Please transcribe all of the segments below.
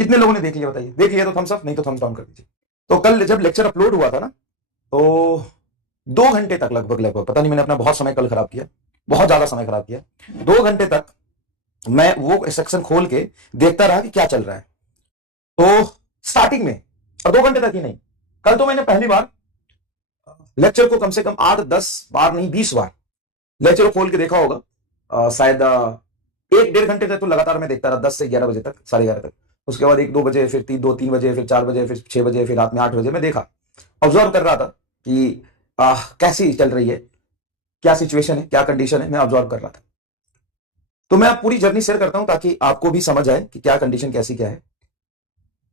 कितने लोगों ने देख लिया बताइए? देख लिया तो थम्स अप, नहीं तो थम्स डाउन कर दीजिए। तो कल जब लेक्चर अपलोड हुआ था ना, तो 2 घंटे तक लगभग लगभग, पता नहीं मैंने अपना बहुत समय कल खराब किया, बहुत ज्यादा समय खराब किया। 2 घंटे तक मैं वो सेक्शन खोल के देखता रहा कि क्या चल रहा है। तो स्टार्टिंग में, और 2 घंटे तक ही नहीं, कल तो मैंने पहली बार लेक्चर को कम से कम 8-10 बार नहीं 20 बार लेक्चर को खोल के देखा होगा। शायद 1-1.5 घंटे तक तो लगातार मैं देखता रहा, 10 से 11 बजे तक, 11:30 तक। उसके बाद 1-2 बजे, फिर 2-3 बजे, फिर 4 बजे, फिर 6 बजे, फिर रात में 8 बजे मैं देखा, ऑब्जर्व कर रहा था कि कैसी चल रही है, क्या सिचुएशन है, क्या कंडीशन है, मैं ऑब्जर्व कर रहा था। तो मैं पूरी जर्नी शेयर करता हूं ताकि आपको भी समझ आए कि क्या कंडीशन कैसी क्या है।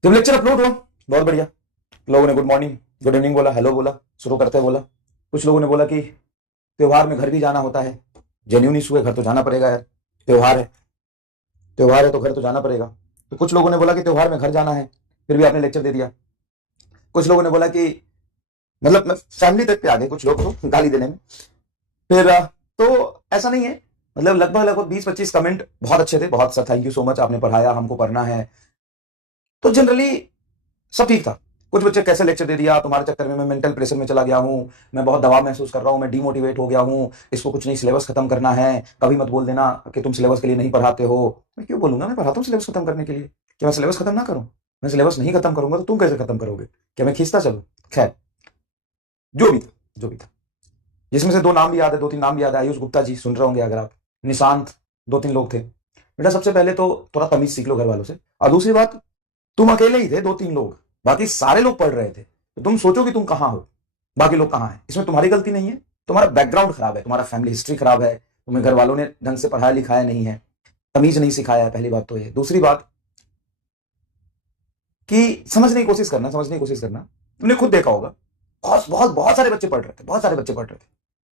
जब लेक्चर अपलोड हुआ, बहुत बढ़िया, लोगों ने गुड मॉर्निंग, गुड इवनिंग बोला, हेलो बोला, शुरू करते बोला। कुछ लोगों ने बोला कि त्योहार में घर भी जाना होता है। जेन्यून इशू है, घर तो जाना पड़ेगा यार, त्योहार है, त्योहार है तो घर तो जाना पड़ेगा। तो कुछ लोगों ने बोला कि त्योहार में घर जाना है, फिर भी आपने लेक्चर दे दिया। कुछ लोगों ने बोला कि, मतलब फैमिली तक पे आ गए कुछ लोग तो गाली देने में। फिर तो ऐसा नहीं है, मतलब लगभग लगभग 20-25 कमेंट बहुत अच्छे थे, बहुत sir thank you so much, आपने पढ़ाया, हमको पढ़ना है। तो जनरली सब ठीक था। कुछ बच्चे कैसे लेक्चर दे दिया, तुम्हारे चक्कर में मैं मेंटल प्रेशर में चला गया हूं, मैं बहुत दबाव महसूस कर रहा हूं, मैं डिमोटिवेट हो गया हूं, इसको कुछ नहीं, सिलेबस खत्म करना है, कभी मत बोल देना कि तुम सिलेबस के लिए नहीं पढ़ाते हो। मैं क्यों बोलूंगा, मैं पढ़ाता हूँ सिलेबस खत्म करने के लिए। क्या मैं सिलेबस खत्म ना करूं? मैं सिलेबस नहीं खत्म करूंगा तो तुम कैसे खत्म करोगे? क्या मैं खींचता चलूं? खैर, जो भी था, जो भी था, जिसमें से 2 नाम भी याद है, 2-3 नाम भी याद है। आयुष गुप्ता जी सुन रहे होंगे अगर आप, निशांत, 2-3 लोग थे। बेटा सबसे पहले तो थोड़ा तमीज सीख लो घर वालों से, और दूसरी बात, तुम अकेले ही थे, 2-3 लोग, बाकी सारे लोग पढ़ रहे थे, तो तुम सोचो कि तुम कहां हो, बाकी लोग कहां हैं। इसमें तुम्हारी गलती नहीं है, तुम्हारा बैकग्राउंड खराब है, तुम्हारा फैमिली हिस्ट्री खराब है, तुम्हें घर वालों ने ढंग से पढ़ाया लिखाया नहीं है, तमीज नहीं सिखाया है, पहली बात तो ये। दूसरी बात कि समझने की कोशिश करना, समझने की कोशिश करना। तुमने खुद देखा होगा, बहुत बहुत बहुत सारे बच्चे पढ़ रहे थे, बहुत सारे बच्चे पढ़ रहे थे,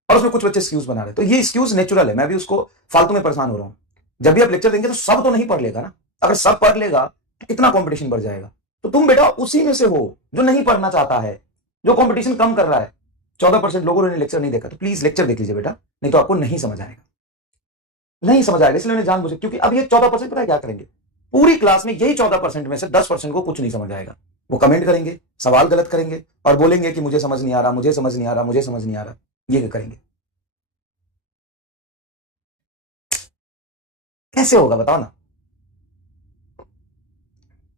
और उसमें कुछ बच्चे एक्सक्यूज बना रहे। तो ये एक्सक्यूज नेचुरल है, मैं भी उसको फालतू में परेशान हो रहा हूं। जब भी आप लेक्चर देंगे तो सब तो नहीं पढ़ लेगा ना, अगर सब पढ़ लेगा तो कितना कंपटीशन बढ़ जाएगा। तो तुम बेटा उसी में से हो जो नहीं पढ़ना चाहता है, जो कंपटीशन कम कर रहा है। 14% लोगों ने लेक्चर नहीं देखा, तो प्लीज लेक्चर देख लीजिए बेटा, नहीं तो आपको नहीं समझ आएगा, नहीं समझ आएगा। इसलिए मैंने जानबूझ, क्योंकि अब ये 14% पता है क्या करेंगे, पूरी क्लास में यही 14% में से 10% को कुछ नहीं समझ आएगा। वो कमेंट करेंगे, सवाल गलत करेंगे, और बोलेंगे कि मुझे समझ नहीं आ रहा, मुझे समझ नहीं आ रहा, मुझे समझ नहीं आ रहा। ये करेंगे, कैसे होगा बताओ ना,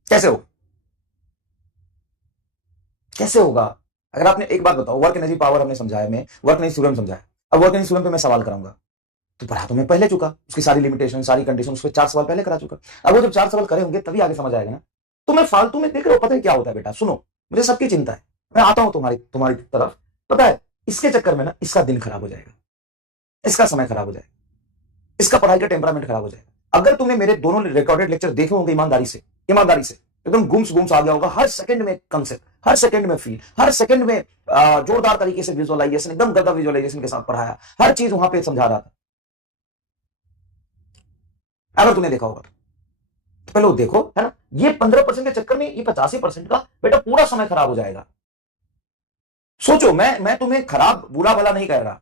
कैसे हो, कैसे होगा? अगर आपने एक बात बताओ, वर्क एनर्जी पावर हमने समझाया, मैं वर्क एनर्जी थ्योरम समझाया, अब वर्क एनर्जी थ्योरम पे मैं सवाल कराऊंगा, तो पढ़ा तो मैं पहले चुका, उसकी सारी लिमिटेशन, सारी कंडीशन, उसके 4 सवाल पहले करा चुका। अब वो जब 4 सवाल करे होंगे तभी आगे समझ आएगा ना। तो मैं फालतू में देख रहा हूं, पता है क्या होता है बेटा, सुनो, मुझे सबकी चिंता है, मैं आता हूं तुम्हारी तुम्हारी तरफ, पता है इसके चक्कर में ना इसका दिन खराब हो जाएगा, इसका समय खराब हो जाएगा, इसका पढ़ाई का टेम्परामेंट खराब हो जाएगा। अगर तुमने मेरे दोनों रिकॉर्डेड लेक्चर देखे होंगे ईमानदारी से, ईमानदारी से, एकदम गुम्स गुम्स आ गया होगा, हर सेकंड में कंसेप्ट, हर सेकंड में फील, हर सेकंड में जोरदार तरीके से विजुअलाइजेशन, एकदम गदा विजुअलाइजेशन के साथ पढ़ाया, हर चीज वहां पे समझा रहा था। अगर तुमने देखा होगा तो पहले वो देखो, है ना। ये 15% के चक्कर में ये 85% का बेटा पूरा समय खराब हो जाएगा। सोचो, मैं तुम्हें खराब बुरा भला नहीं कह रहा,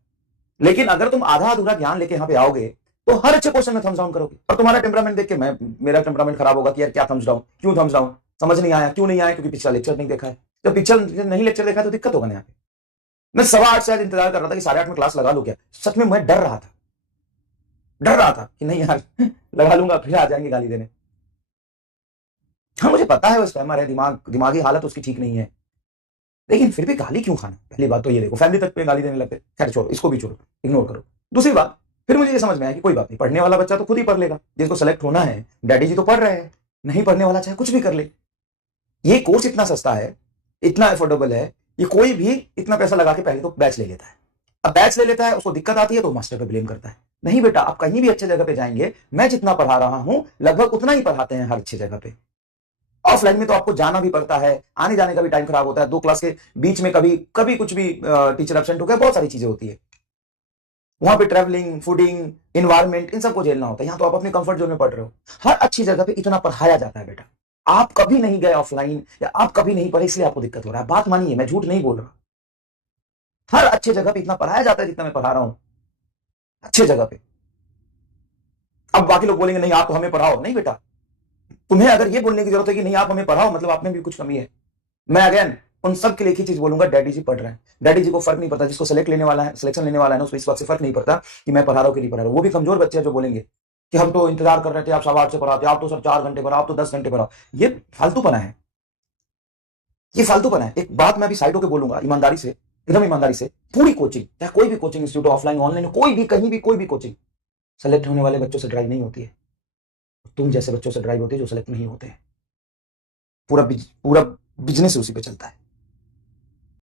लेकिन अगर तुम आधा अधूरा ज्ञान लेके यहां पे आओगे तो हर अच्छे क्वेश्चन में थम्स डाउन करोगे, और तुम्हारा टेम्परामेंट देख के मैं, मेरा टेम्परामेंट खराब होगा कि यार क्या थम्स डाउन, क्यों थम्स डाउन, समझ नहीं आया, क्यों नहीं आया, क्योंकि पिछला लेक्चर नहीं देखा है। जब पिछला नहीं लेक्चर देखा है तो दिक्कत होगा ना यहाँ पे। मैं 8:15 से आज इंतजार कर रहा था कि 8:30 में क्लास लगा लूं क्या, सच में मैं डर रहा था, डर रहा था कि नहीं यार लगा लूंगा फिर आ जाएंगे गाली देने। हाँ मुझे पता है वो स्पैमर है, दिमागी हालत उसकी ठीक नहीं है, लेकिन फिर भी गाली क्यों खाना। पहली बात तो ये देखो, फैमिली तक पे गाली देने लगते, खैर छोड़ो, इसको भी छोड़ो, इग्नोर करो। दूसरी बात, फिर मुझे ये समझ में आया कि कोई बात नहीं, पढ़ने वाला बच्चा तो खुद ही पढ़ लेगा, जिसको सेलेक्ट होना है, डैडी जी तो पढ़ रहे हैं, नहीं पढ़ने वाला चाहे कुछ भी कर ले। ये कोर्स इतना सस्ता है, इतना अफोर्डेबल है, ये कोई भी इतना पैसा लगा के पहले तो बैच ले लेता है। अब बैच ले लेता है, उसको दिक्कत आती है तो मास्टर पे ब्लेम करता है। नहीं बेटा, आप कहीं भी अच्छे जगह पे जाएंगे, मैं जितना पढ़ा रहा हूं लगभग उतना ही पढ़ाते हैं हर अच्छी जगह पे। ऑफलाइन में तो आपको जाना भी पड़ता है, आने जाने का भी टाइम खराब होता है, 2 क्लास के बीच में कभी कभी कुछ भी टीचर एब्सेंट हो गया, बहुत सारी चीजें होती है, वहां पे ट्रैवलिंग, फूडिंग, इन्वायरमेंट, इन सबको झेलना होता है। यहां तो आप अपने कंफर्ट जोन में पढ़ रहे हो, हर अच्छी जगह पे इतना पढ़ाया जाता है बेटा। आप कभी नहीं गए ऑफलाइन, या आप कभी नहीं पढ़े इसलिए आपको दिक्कत हो रहा है, बात मानिए, मैं झूठ नहीं बोल रहा। हर अच्छे जगह पे इतना पढ़ाया जाता है जितना मैं पढ़ा रहा हूं, अच्छे जगह पे। अब बाकी लोग बोलेंगे नहीं आप तो हमें पढ़ाओ, नहीं बेटा, तुम्हें अगर ये बोलने की जरूरत है कि नहीं आप हमें पढ़ाओ, मतलब आप में भी कुछ कमी है, मैं अगेन उन सब के लिए एक ही चीज बोलूंगा, डैडी जी पढ़ रहे हैं। डैडी जी को फर्क नहीं पड़ता, जिसको सिलेक्शन लेने वाला है ना, उसको इस बात से फर्क नहीं पड़ता कि मैं पढ़ा रहा हूं कि नहीं पढ़ा रहा हूं। वो भी कमजोर बच्चे हैं जो बोलेंगे कि हम तो इंतजार कर रहे थे, आप 8:15 से पढ़ाते, आप तो सर 4 घंटे पढ़ाओ, आप तो 10 घंटे पढ़ाओ। ये फालतूपना है, ये फालतूपना है। एक बात मैं अभी साइड होकर बोलूंगा ईमानदारी से, एकदम ईमानदारी से, पूरी कोचिंग, चाहे कोई भी कोचिंग इंस्टीट्यूट, ऑफलाइन ऑनलाइन, कोई भी कहीं भी कोई भी कोचिंग सेलेक्ट होने वाले बच्चों से ड्राइव नहीं होती है, तुम जैसे बच्चों से ड्राइव होती है जो सेलेक्ट नहीं होते हैं। पूरा बिजनेस उसी पे चलता है।